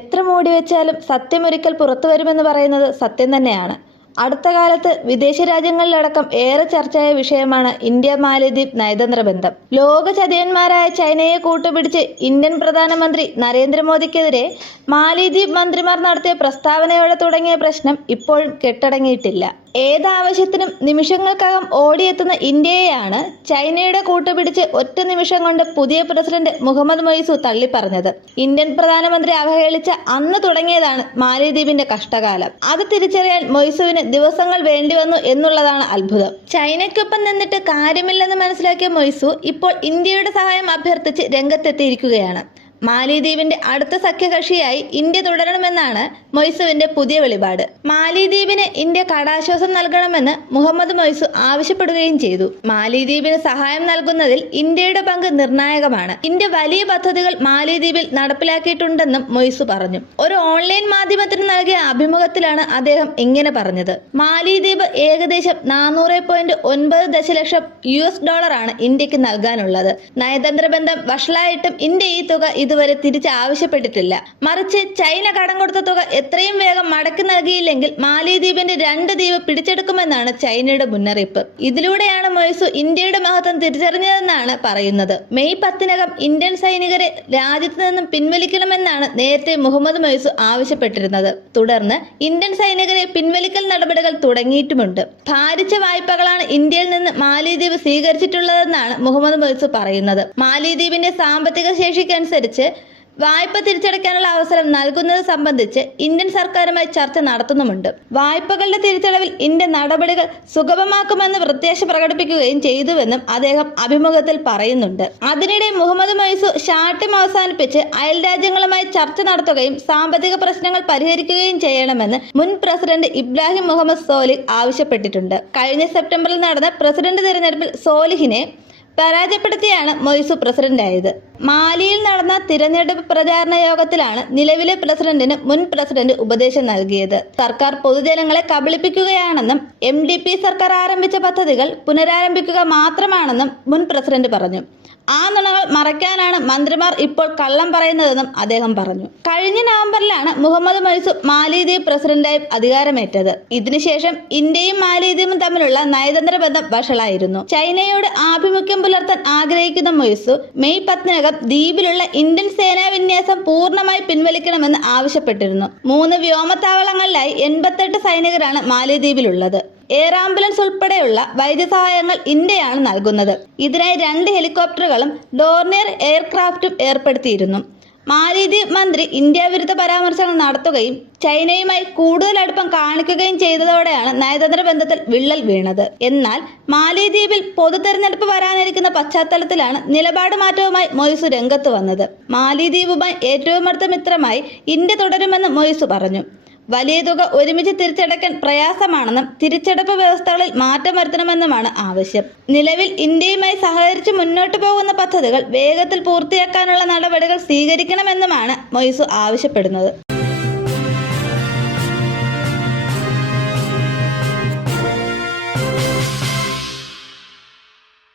എത്ര മൂടിവെച്ചാലും സത്യമൊരിക്കൽ പുറത്തുവരുമെന്ന് പറയുന്നത് സത്യം തന്നെയാണ്. അടുത്ത കാലത്ത് വിദേശ രാജ്യങ്ങളിലടക്കം ഏറെ ചർച്ചയായ വിഷയമാണ് ഇന്ത്യ മാലദ്വീപ് നയതന്ത്ര ബന്ധം. ലോക ചതിയന്മാരായ ചൈനയെ കൂട്ടുപിടിച്ച് ഇന്ത്യൻ പ്രധാനമന്ത്രി നരേന്ദ്രമോദിക്കെതിരെ മാലദ്വീപ് മന്ത്രിമാർ നടത്തിയ പ്രസ്താവനയോടെ തുടങ്ങിയ പ്രശ്നം ഇപ്പോഴും കെട്ടടങ്ങിയിട്ടില്ല. ഏതാവശ്യത്തിനും നിമിഷങ്ങൾക്കകം ഓടിയെത്തുന്ന ഇന്ത്യയെയാണ് ചൈനയുടെ കൂട്ടുപിടിച്ച് ഒറ്റ നിമിഷം കൊണ്ട് പുതിയ പ്രസിഡന്റ് മുഹമ്മദ് മൊയ്സു തള്ളിപ്പറഞ്ഞത്. ഇന്ത്യൻ പ്രധാനമന്ത്രി അവഹേളിച്ച അന്ന് തുടങ്ങിയതാണ് മാലദ്വീപിന്റെ കഷ്ടകാലം. അത് തിരിച്ചറിയാൻ മൊയ്സുവിന് ദിവസങ്ങൾ വേണ്ടിവന്നു എന്നുള്ളതാണ് അത്ഭുതം. ചൈനയ്ക്കൊപ്പം നിന്നിട്ട് കാര്യമില്ലെന്ന് മനസ്സിലാക്കിയ മൊയ്സു ഇപ്പോൾ ഇന്ത്യയുടെ സഹായം അഭ്യർത്ഥിച്ച് രംഗത്തെത്തിയിരിക്കുകയാണ്. മാലദ്വീപിന്റെ അടുത്ത സഖ്യകക്ഷിയായി ഇന്ത്യ തുടരണമെന്നാണ് മൊയ്സുവിന്റെ പുതിയ വെളിപാട്. മാലദ്വീപിന് ഇന്ത്യ കടാശ്വാസം നൽകണമെന്ന് മുഹമ്മദ് മൊയ്സു ആവശ്യപ്പെടുകയും ചെയ്തു. മാലദ്വീപിന് സഹായം നൽകുന്നതിൽ ഇന്ത്യയുടെ പങ്ക് നിർണായകമാണ്. ഇന്ത്യ വലിയ പദ്ധതികൾ മാലദ്വീപിൽ നടപ്പിലാക്കിയിട്ടുണ്ടെന്നും മൊയ്സു പറഞ്ഞു. ഒരു ഓൺലൈൻ മാധ്യമത്തിന് നൽകിയ അഭിമുഖത്തിലാണ് അദ്ദേഹം ഇങ്ങനെ പറഞ്ഞത്. മാലദ്വീപ് ഏകദേശം 400.9 ദശലക്ഷം US$ ഇന്ത്യക്ക് നൽകാനുള്ളത്. നയതന്ത്ര ബന്ധം വഷളായിട്ടും ഇന്ത്യ ഈ തുക ഇതുവരെ തിരിച്ച് ആവശ്യപ്പെട്ടിട്ടില്ല. മറിച്ച് ചൈന കടം കൊടുത്ത തുക എത്രയും വേഗം മടക്കി നൽകിയില്ലെങ്കിൽ മാലദ്വീപിന്റെ 2 ദ്വീപ് പിടിച്ചെടുക്കുമെന്നാണ് ചൈനയുടെ മുന്നറിയിപ്പ്. ഇതിലൂടെയാണ് മൊയ്സു ഇന്ത്യയുടെ മഹത്വം തിരിച്ചറിഞ്ഞതെന്നാണ് പറയുന്നത്. മെയ് 10-നകം ഇന്ത്യൻ സൈനികരെ രാജ്യത്ത് നിന്നും പിൻവലിക്കണമെന്നാണ് നേരത്തെ മുഹമ്മദ് മൊയ്സു ആവശ്യപ്പെട്ടിരുന്നത്. തുടർന്ന് ഇന്ത്യൻ സൈനികരെ പിൻവലിക്കൽ നടപടികൾ തുടങ്ങിയിട്ടുമുണ്ട്. ഭാരിച്ച വായ്പകളാണ് ഇന്ത്യയിൽ നിന്ന് മാലദ്വീപ് സ്വീകരിച്ചിട്ടുള്ളതെന്നാണ് മുഹമ്മദ് മൊയ്സു പറയുന്നത്. മാലദ്വീപിന്റെ സാമ്പത്തിക ശേഷിക്കനുസരിച്ച് വായ്പ തിരിച്ചടയ്ക്കാനുള്ള അവസരം നൽകുന്നത് സംബന്ധിച്ച് ഇന്ത്യൻ സർക്കാരുമായി ചർച്ച നടത്തുന്നുമുണ്ട്. വായ്പകളുടെ തിരിച്ചടവിൽ ഇന്ത്യ നടപടികൾ സുഗമമാക്കുമെന്ന് പ്രത്യാശ പ്രകടിപ്പിക്കുകയും ചെയ്തുവെന്നും അദ്ദേഹം അഭിമുഖത്തിൽ പറയുന്നുണ്ട്. അതിനിടെ മുഹമ്മദ് മൊയ്സു ശാഠ്യം അവസാനിപ്പിച്ച് അയൽ രാജ്യങ്ങളുമായി ചർച്ച നടത്തുകയും സാമ്പത്തിക പ്രശ്നങ്ങൾ പരിഹരിക്കുകയും ചെയ്യണമെന്ന് മുൻ പ്രസിഡന്റ് ഇബ്രാഹിം മുഹമ്മദ് സോലിഹ് ആവശ്യപ്പെട്ടിട്ടുണ്ട്. കഴിഞ്ഞ സെപ്റ്റംബറിൽ നടന്ന പ്രസിഡന്റ് തിരഞ്ഞെടുപ്പിൽ സോലിഹിനെ പരാജയപ്പെടുത്തിയാണ് മൊയ്സു പ്രസിഡന്റായത്. മാലിയിൽ നടന്ന തിരഞ്ഞെടുപ്പ് പ്രചാരണ യോഗത്തിലാണ് നിലവിലെ പ്രസിഡന്റിന് മുൻ പ്രസിഡന്റ് ഉപദേശം നൽകിയത്. സർക്കാർ പൊതുജനങ്ങളെ കബളിപ്പിക്കുകയാണെന്നും MDP സർക്കാർ ആരംഭിച്ച പദ്ധതികൾ പുനരാരംഭിക്കുക മാത്രമാണെന്നും മുൻ പ്രസിഡന്റ് പറഞ്ഞു. ആ നുണകൾ മറയ്ക്കാനാണ് മന്ത്രിമാർ ഇപ്പോൾ കള്ളം പറയുന്നതെന്നും അദ്ദേഹം പറഞ്ഞു. കഴിഞ്ഞ നവംബറിലാണ് മുഹമ്മദ് മൊയ്സു മാലദ്വീപ് പ്രസിഡന്റായി അധികാരമേറ്റത്. ഇതിനുശേഷം ഇന്ത്യയും മാലദ്വീപും തമ്മിലുള്ള നയതന്ത്ര ബന്ധം വഷളായിരുന്നു. ചൈനയോട് ആഭിമുഖ്യം പുലർത്താൻ ആഗ്രഹിക്കുന്ന മൊയ്സു മെയ് 10-നകം ദ്വീപിലുള്ള ഇന്ത്യൻ സേനാ വിന്യാസം പൂർണ്ണമായി പിൻവലിക്കണമെന്ന് ആവശ്യപ്പെട്ടിരുന്നു. 3 വ്യോമത്താവളങ്ങളിലായി 88 സൈനികരാണ് മാലദ്വീപിലുള്ളത്. എയർ ആംബുലൻസ് ഉൾപ്പെടെയുള്ള വൈദ്യസഹായങ്ങൾ ഇന്ത്യയാണ് നൽകുന്നത്. ഇതിനായി 2 ഹെലികോപ്റ്ററുകളും ഡോർണിയർ എയർക്രാഫ്റ്റും ഏർപ്പെടുത്തിയിരുന്നു. മാലദ്വീപ് മന്ത്രി ഇന്ത്യ വിരുദ്ധ പരാമർശങ്ങൾ നടത്തുകയും ചൈനയുമായി കൂടുതൽ അടുപ്പം കാണിക്കുകയും ചെയ്തതോടെയാണ് നയതന്ത്ര ബന്ധത്തിൽ വിള്ളൽ വീണത്. എന്നാൽ മാലദ്വീപിൽ പൊതു തെരഞ്ഞെടുപ്പ് വരാനിരിക്കുന്ന പശ്ചാത്തലത്തിലാണ് നിലപാട് മാറ്റവുമായി മൊയ്സു രംഗത്ത് വന്നത്. മാലദ്വീപുമായി ഏറ്റവും അടുത്ത മിത്രമായി ഇന്ത്യ തുടരുമെന്ന് മൊയ്സു പറഞ്ഞു. വലിയ തുക ഒരുമിച്ച് തിരിച്ചടയ്ക്കാൻ പ്രയാസമാണെന്നും തിരിച്ചടപ്പ് വ്യവസ്ഥകളിൽ മാറ്റം വരുത്തണമെന്നുമാണ് ആവശ്യം. നിലവിൽ ഇന്ത്യയുമായി സഹകരിച്ച് മുന്നോട്ടു പോകുന്ന പദ്ധതികൾ വേഗത്തിൽ പൂർത്തിയാക്കാനുള്ള നടപടികൾ സ്വീകരിക്കണമെന്നുമാണ് മൊയ്സു ആവശ്യപ്പെടുന്നത്.